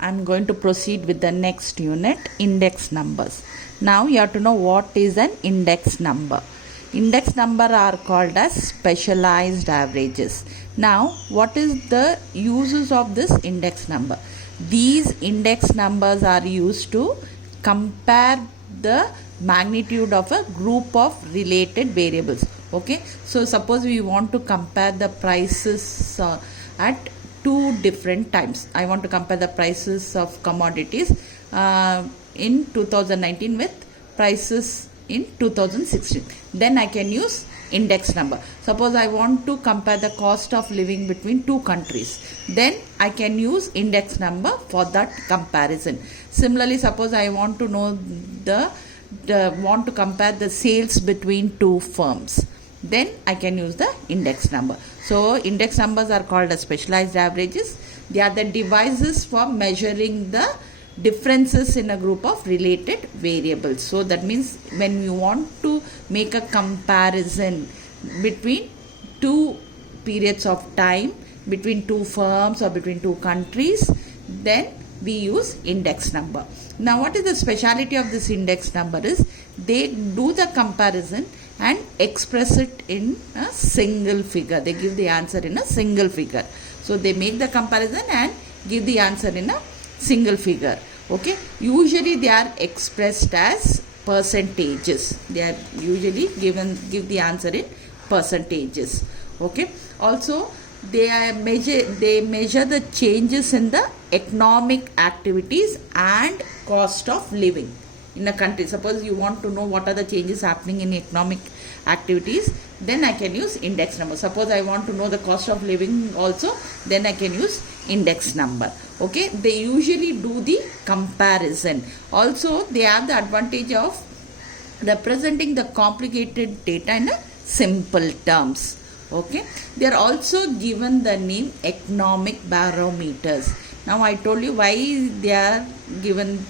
I'm going to proceed with the next unit, index numbers. Now you have to know what is an index number. Index number are called as specialized averages. Now what is the uses of this index number? These index numbers are used to compare the magnitude of a group of related variables. Okay, so suppose we want to compare the prices at two different times. I want to compare the prices of commodities in 2019 with prices in 2016. Then I can use index number. Suppose I want to compare the cost of living between two countries, then I can use index number for that comparison. Similarly, suppose I want to know want to compare the sales between two firms, then I can use the index number. So index numbers are called as specialized averages. They are the devices for measuring the differences in a group of related variables. So that means when you want to make a comparison between two periods of time, between two firms or between two countries, then we use index number. Now what is the speciality of this index number is they do the comparison and express it in a single figure. They give the answer in a single figure. So they make the comparison and give the answer in a single figure. Okay, usually they are expressed as percentages. They are usually give the answer in percentages. Okay, also they measure the changes in the economic activities and cost of living in a country. Suppose you want to know what are the changes happening in economic activities, then I can use index number. Suppose I want to know the cost of living also, then I can use index number. Okay, they usually do the comparison. Also, they have the advantage of representing the complicated data in a simple terms. Okay, they are also given the name economic barometers. Now I told you why they are given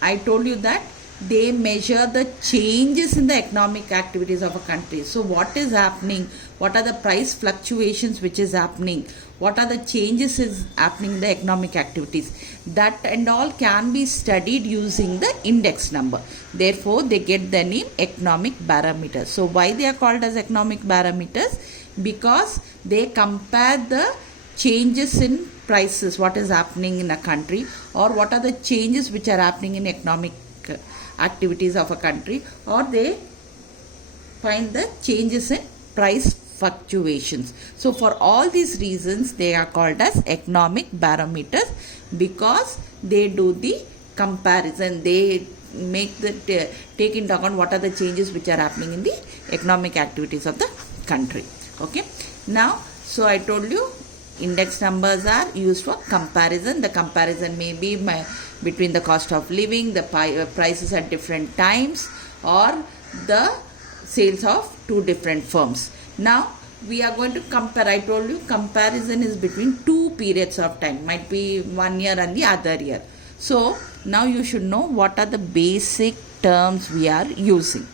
I told you that they measure the changes in the economic activities of a country. So what is happening? What are the price fluctuations which is happening? What are the changes is happening in the economic activities? That and all can be studied using the index number. Therefore, they get the name economic barometers. So why they are called as economic barometers? Because they compare the changes in prices, what is happening in a country, or what are the changes which are happening in economic activities of a country, or they find the changes in price fluctuations. So for all these reasons they are called as economic barometers, because they do the comparison. They make take into account what are the changes which are happening in the economic activities of the country. Okay, now so I told you index numbers are used for comparison. The comparison may be between the cost of living, the prices at different times, or the sales of two different firms. Now we are going to compare. I told you comparison is between two periods of time, might be 1 year and the other year. So now you should know what are the basic terms we are using.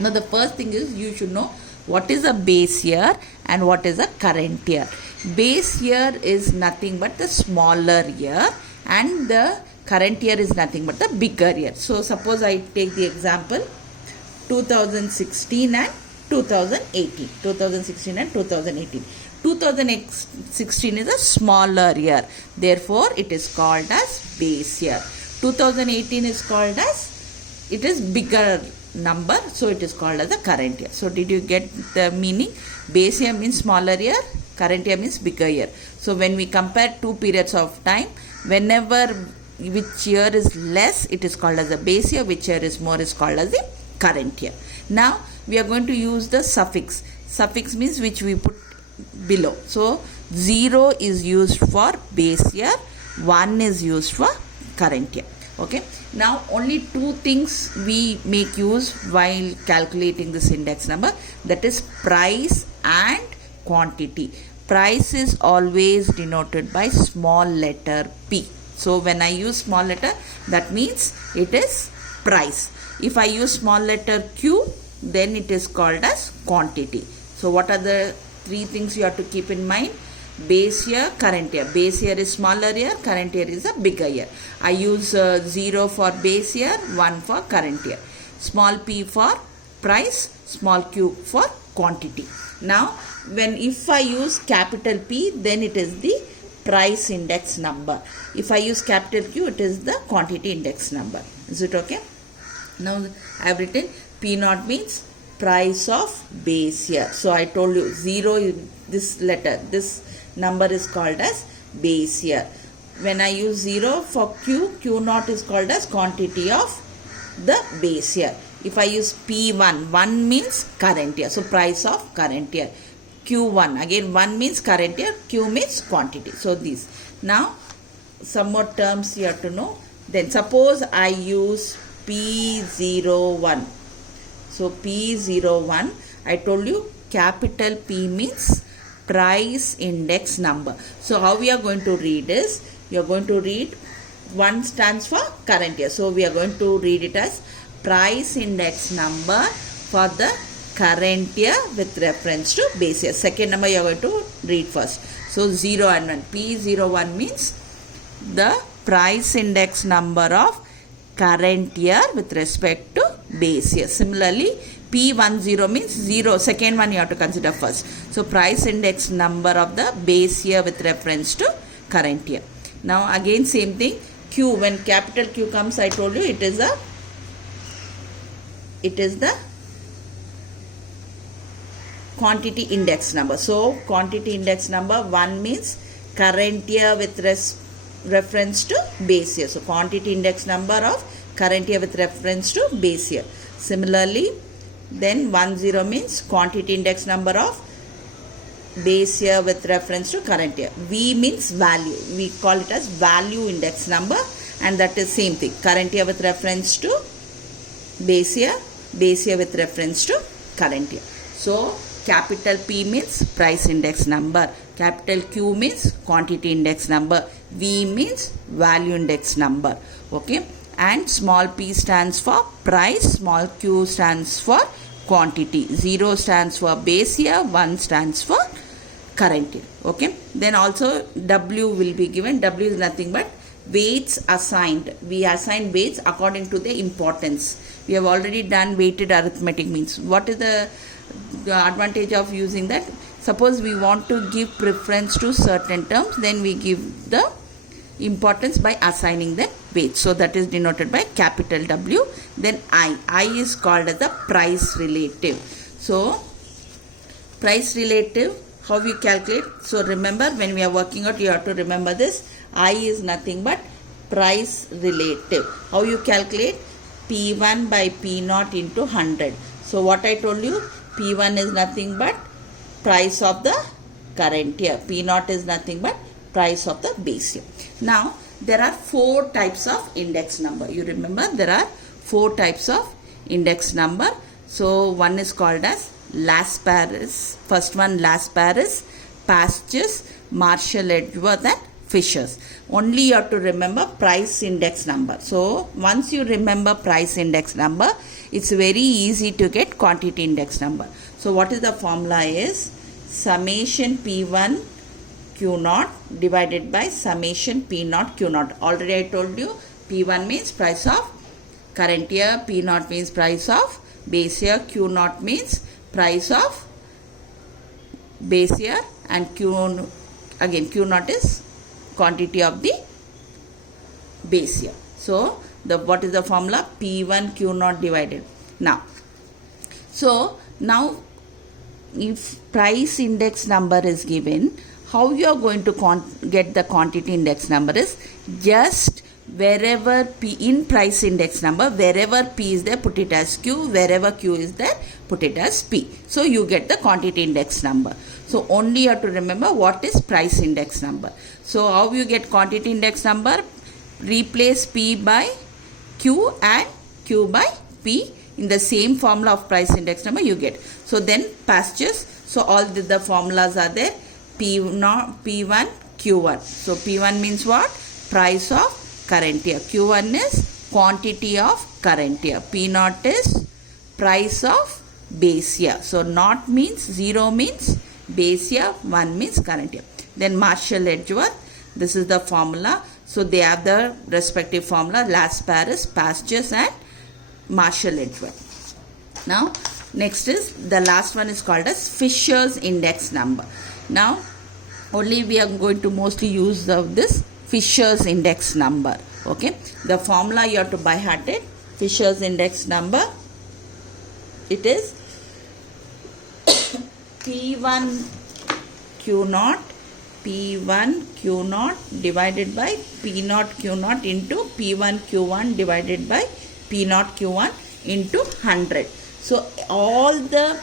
Now the first thing is you should know what is a base year and what is a current year. Base year is nothing but the smaller year, and the current year is nothing but the bigger year. So suppose I take the example 2016 and 2018. 2016 and 2018. 2016 is a smaller year. Therefore, it is called as base year. 2018 is called as, it is bigger number, so it is called as the current year. So did you get the meaning? Base year means smaller year, current year means bigger year. So when we compare two periods of time, whenever which year is less, it is called as a base year, which year is more is called as the current year. Now we are going to use the suffix. Suffix means which we put below. So 0 is used for base year, 1 is used for current year. Okay, now only two things we make use while calculating this index number, that is price and quantity. Price is always denoted by small letter P. So when I use small letter, that means it is price. If I use small letter Q, then it is called as quantity. So what are the three things you have to keep in mind? base year, current year. Base year is smaller year, current year is a bigger year. I use 0 for base year, 1 for current year. Small p for price, small q for quantity. Now, if I use capital P, then it is the price index number. If I use capital Q, it is the quantity index number. Is it okay? Now, I have written P naught means price of base year. So, I told you 0, this letter, this number is called as base year. When I use 0 for Q, Q naught is called as quantity of the base year. If I use P1, 1 means current year. So, price of current year. Q1, again 1 means current year, Q means quantity. So, these. Now, some more terms you have to know. Then, suppose I use P01. So, P01, I told you capital P means price index number. So, how we are going to read is, you are going to read 1 stands for current year. So, we are going to read it as price index number for the current year with reference to base year. Second number you are going to read first. So, 0 and 1. P01 means the price index number of current year with respect to base year. Similarly, P10 means 0. Second one you have to consider first. So, price index number of the base year with reference to current year. Now, again same thing. Q, when capital Q comes, I told you it is the quantity index number. So, quantity index number 1 means current year with reference to base year. So, quantity index number of current year with reference to base year. Similarly, then 10 means quantity index number of base year with reference to current year. V means value. We call it as value index number, and that is same thing. Current year with reference to base year with reference to current year. So, capital P means price index number. Capital Q means quantity index number. V means value index number. Okay. And small p stands for price. Small q stands for quantity. 0 stands for base year. 1 stands for current year. Okay. Then also W will be given. W is nothing but weights assigned. We assign weights according to the importance. We have already done weighted arithmetic means. What is the advantage of using that? Suppose we want to give preference to certain terms, then we give the importance by assigning the weight. So, that is denoted by capital W. Then I. I is called as the price relative. So, price relative, how we calculate? So, remember when we are working out, you have to remember this. I is nothing but price relative. How you calculate? P1 by P0 into 100. So, what I told you? P1 is nothing but price of the current year. P0 is nothing but price of the base year. Now, there are 4 types of index number. You remember there are 4 types of index number. So, one is called as last Paris. First one last Paris, Pastures, Marshall Edgeworth and Fishers. Only you have to remember price index number. So, once you remember price index number, it's very easy to get quantity index number. So, what is the formula is summation P1 Q0 divided by summation P0 Q0. Already I told you P1 means price of current year, P0 means price of base year, Q0 means price of base year, and Q0 is quantity of the base year. So, what is the formula? P1 Q0 divided. Now, if price index number is given, how you are going to get the quantity index number is just wherever P in price index number, wherever P is there, put it as Q, wherever Q is there, put it as P. So, you get the quantity index number. So, only you have to remember what is price index number. So, how you get quantity index number? Replace P by Q and Q by P in the same formula of price index number you get. So, then pastures. So, all the formulas are there. P1, Q1. So, P1 means what? Price of current year. Q1 is quantity of current year. P0 is price of base year. So, not means 0 means base year, 1 means current year. then Marshall Edgeworth. This is the formula. So they have the respective formula. Last pair is Pastures and Marshall Edgeworth. Now next is the last one is called as Fisher's index number. Now only we are going to mostly use this Fisher's index number. Okay, the formula you have to by heart it. Fisher's index number, it is P1 Q0 divided by P0 Q0 into P1 Q1 divided by P0 Q1 into 100. So all the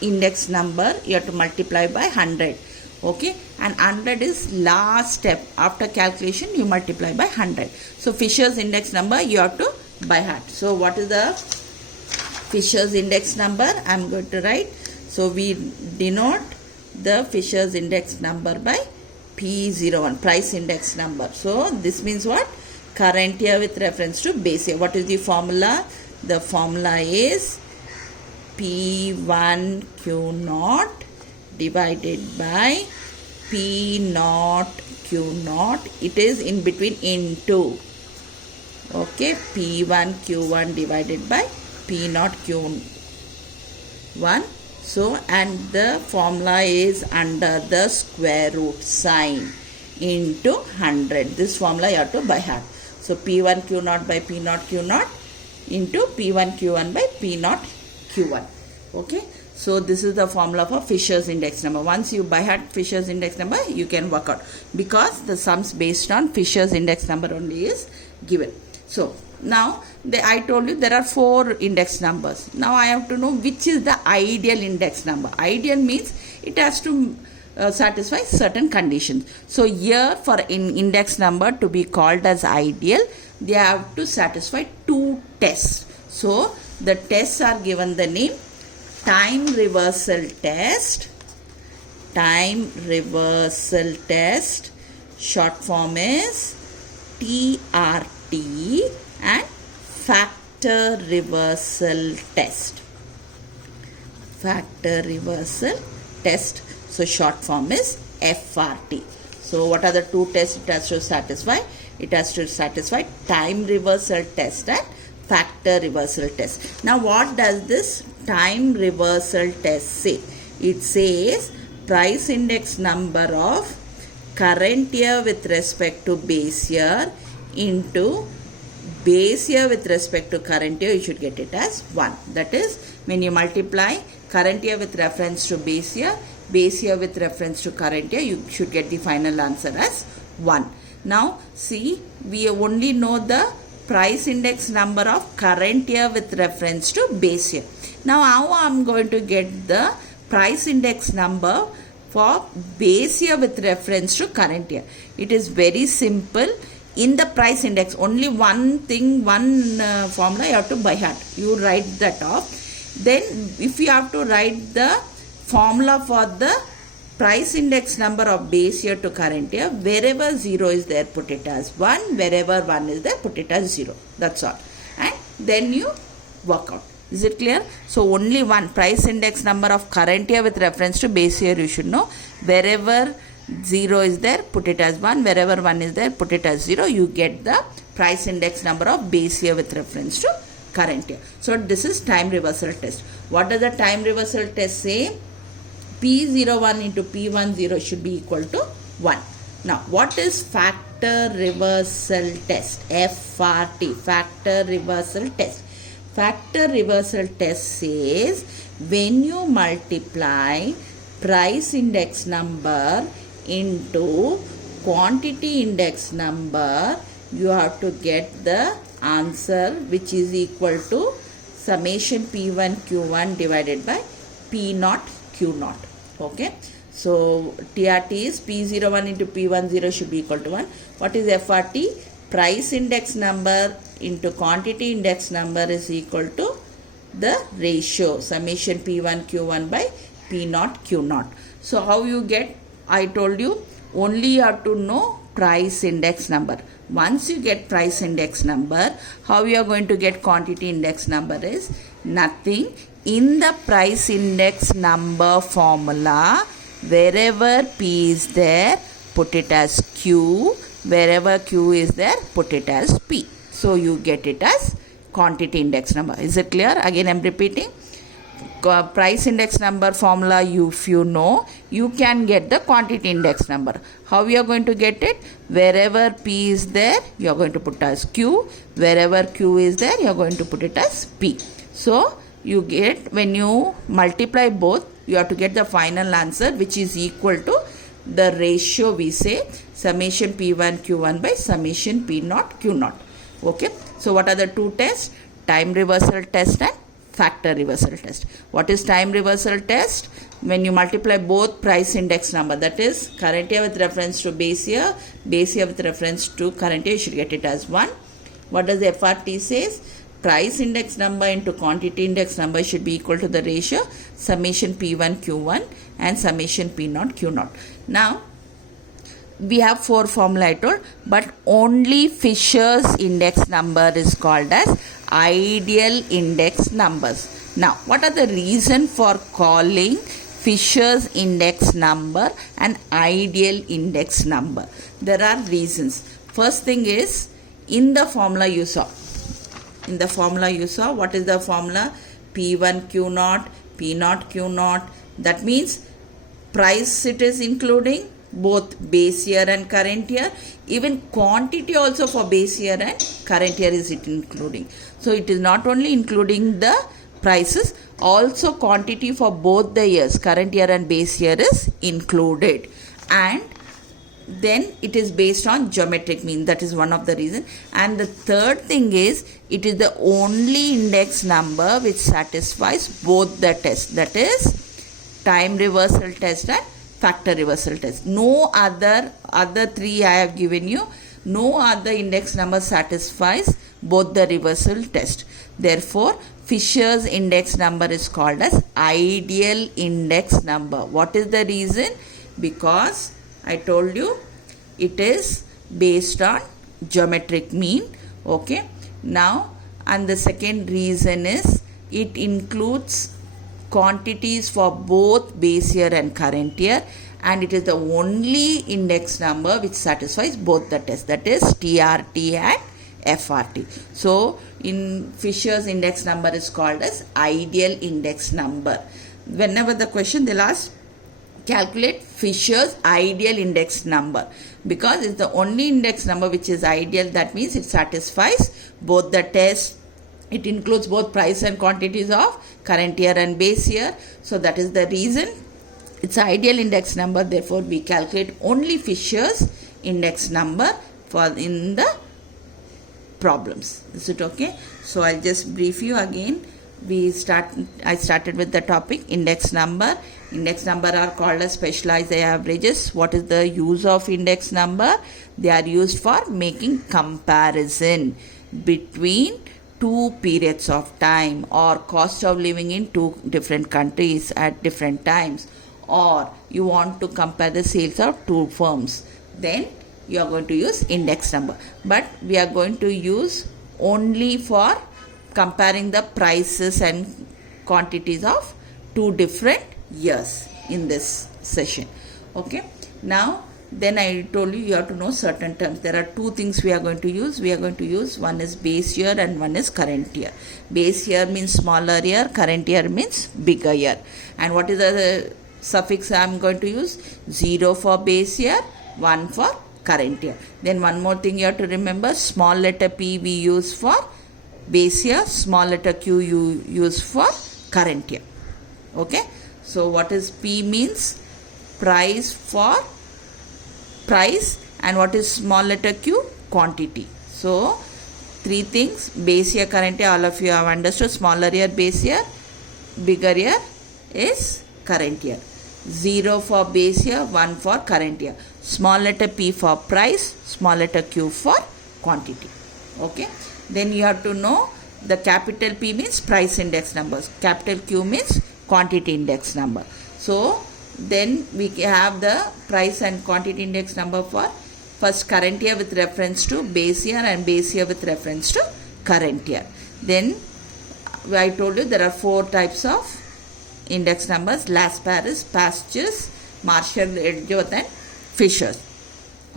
index number you have to multiply by 100. Okay, and 100 is last step. After calculation you multiply by 100. So Fisher's index number you have to by heart. So what is the Fisher's index number? I am going to write. So we denote the Fisher's index number by P01, price index number. So this means what? Current year with reference to base year. What is the formula? The formula is P1 Q0 divided by P0 Q0. It is in between into. Okay, P1 Q1 divided by P0 Q1. So, and the formula is under the square root sign into 100. This formula you have to by heart. So, P1 Q0 by P0 Q0 into P1 Q1 by P0 Q1. Okay. So, this is the formula for Fisher's index number. Once you by heart Fisher's index number, you can work out. Because the sums based on Fisher's index number only is given. So, now I told you there are 4 index numbers. Now I have to know which is the ideal index number. Ideal means it has to satisfy certain conditions. So here for an index number to be called as ideal, they have to satisfy 2 tests. So the tests are given the name time reversal test, short form is TRT, and factor reversal test. So short form is FRT. So what are the 2 tests it has to satisfy? It has to satisfy time reversal test and factor reversal test. Now what does this time reversal test say? It says price index number of current year with respect to base year into base year with respect to current year, you should get it as 1. That is, when you multiply current year with reference to base year with reference to current year, you should get the final answer as 1. Now, see, we only know the price index number of current year with reference to base year. Now, how I am going to get the price index number for base year with reference to current year? It is very simple. In the price index, only one formula you have to by heart. You write that off. Then if you have to write the formula for the price index number of base year to current year, wherever 0 is there, put it as 1. Wherever 1 is there, put it as 0. That's all. And then you work out. Is it clear? So only one price index number of current year with reference to base year you should know. Wherever 0 is there, put it as 1. Wherever 1 is there, put it as 0. You get the price index number of base year with reference to current year. So this is time reversal test. What does the time reversal test say? P01 into P10 should be equal to 1. Now what is factor reversal test? FRT, factor reversal test. Factor reversal test says when you multiply price index number into quantity index number, you have to get the answer which is equal to summation P1 Q1 divided by P0 Q0. Okay. So TRT is P01 into P10 should be equal to 1. What is FRT? Price index number into quantity index number is equal to the ratio summation P1 Q1 by P0 Q0. So how you get? I told you only you have to know price index number. Once you get price index number, how you are going to get quantity index number is nothing. In the price index number formula, Wherever P is there, put it as Q. Wherever Q is there, put it as P. So you get it as quantity index number. Is it clear? Again, I am repeating. Price index number formula, if you know, you can get the quantity index number. How you are going to get it? Wherever P is there, you are going to put as Q. Wherever Q is there, you are going to put it as P. So you get, when you multiply both, you have to get the final answer, which is equal to the ratio, we say summation P1 Q1 by summation P0 Q0. Okay. So what are the two tests? Time reversal test and factor reversal test. What is time reversal test? When you multiply both price index number, that is current year with reference to base year with reference to current year, you should get it as 1. What does FRT says? Price index number into quantity index number should be equal to the ratio summation P1 Q1 and summation P0 Q0. Now we have 4 formula I told, but only Fisher's index number is called as ideal index numbers. Now, what are the reason for calling Fisher's index number an ideal index number? There are reasons. First thing is, in the formula you saw, what is the formula? P1 Q0, P0 Q0. That means price it is including both base year and current year. Even quantity also for base year and current year is it including. So it is not only including the prices, also quantity for both the years, current year and base year, is included. And then it is based on geometric mean. That is one of the reasons. And the third thing is, it is the only index number which satisfies both the tests. That is time reversal test and factor reversal test. No other 3 I have given you, no other index number satisfies both the reversal test. Therefore, Fisher's index number is called as ideal index number. What is the reason? Because I told you it is based on geometric mean. Okay. Now, and the second reason is, it includes quantities for both base year and current year, and it is the only index number which satisfies both the tests, that is TRT and FRT. So in Fisher's index number is called as ideal index number. Whenever the question they'll ask, calculate Fisher's ideal index number, because it's the only index number which is ideal. That means it satisfies both the tests. It includes both price and quantities of current year and base year. So that is the reason it's ideal index number. Therefore, we calculate only Fisher's index number for in the problems. Is it okay? So I'll just brief you again. I started with the topic index number. Index number are called as specialized averages. What is the use of index number? They are used for making comparison between two periods of time, or cost of living in two different countries at different times, or you want to compare the sales of two firms, then you are going to use index number. But we are going to use only for comparing the prices and quantities of two different years in this session. Okay. Now, then I told you have to know certain terms. There are two things we are going to use. We are going to use, one is base year and one is current year. Base year means smaller year, current year means bigger year. And what is the suffix I am going to use? 0 for base year, 1 for current year. Then one more thing you have to remember, small letter P we use for base year, small letter Q you use for current year. Okay. So what is P means? Price for price, and what is small letter Q? Quantity. So three things: base year, current year, all of you have understood. Smaller year base year, bigger year is current year. 0 for base year, 1 for current year. Small letter P for price, small letter Q for quantity. Okay. Then you have to know the capital P means price index numbers, capital Q means quantity index number. So then we have the price and quantity index number for first current year with reference to base year and base year with reference to current year. Then I told you there are 4 types of index numbers: Las Paris, Pastures, Marshall, Edgeworth and Fisher's.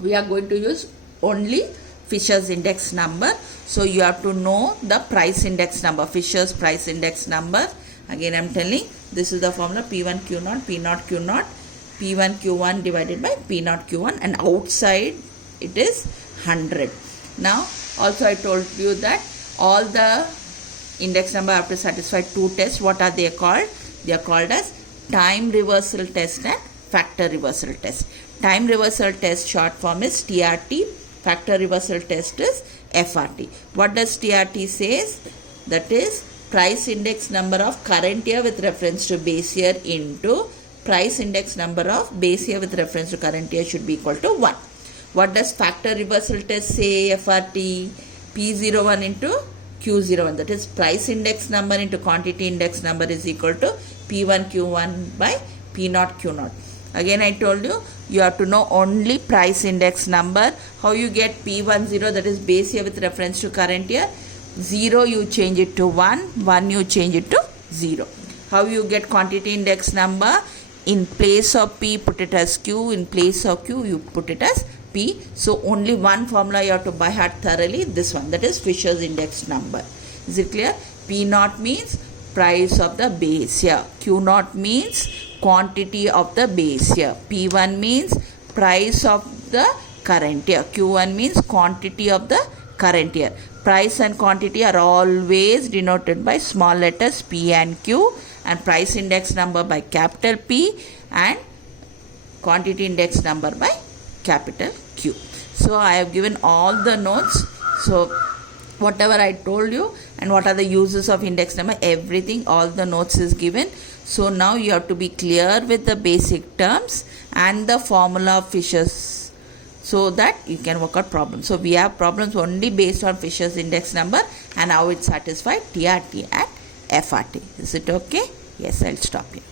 We are going to use only Fisher's index number. So you have to know the price index number, Fisher's price index number. Again I am telling, this is the formula P1 Q0, P0 Q0, P1 Q1 divided by P0 Q1, and outside it is 100. Now also I told you that all the index number have to satisfy two tests. What are they called? They are called as time reversal test and factor reversal test. Time reversal test short form is TRT. Factor reversal test is FRT. What does TRT says? That is price index number of current year with reference to base year into price index number of base year with reference to current year should be equal to 1. What does factor reversal test say? FRT, P01 into Q01, that is price index number into quantity index number is equal to P1 Q1 by P0 Q0. Again I told you, you have to know only price index number. How you get P10, that is base year with reference to current year? 0 you change it to 1, 1 you change it to 0. How you get quantity index number? In place of P put it as Q, in place of Q you put it as P. So only one formula you have to by heart thoroughly, this one, that is Fisher's index number. Is it clear? P0 means price of the base year, Q0 means quantity of the base year, P1 means price of the current year, Q1 means quantity of the current year. Price and quantity are always denoted by small letters P and Q, and price index number by capital P and quantity index number by capital Q. So I have given all the notes. So whatever I told you and what are the uses of index number, everything, all the notes is given. So now you have to be clear with the basic terms and the formula of Fisher's, so that you can work out problems. So we have problems only based on Fisher's index number and how it satisfies TRT and FRT. Is it okay? Yes, I'll stop here.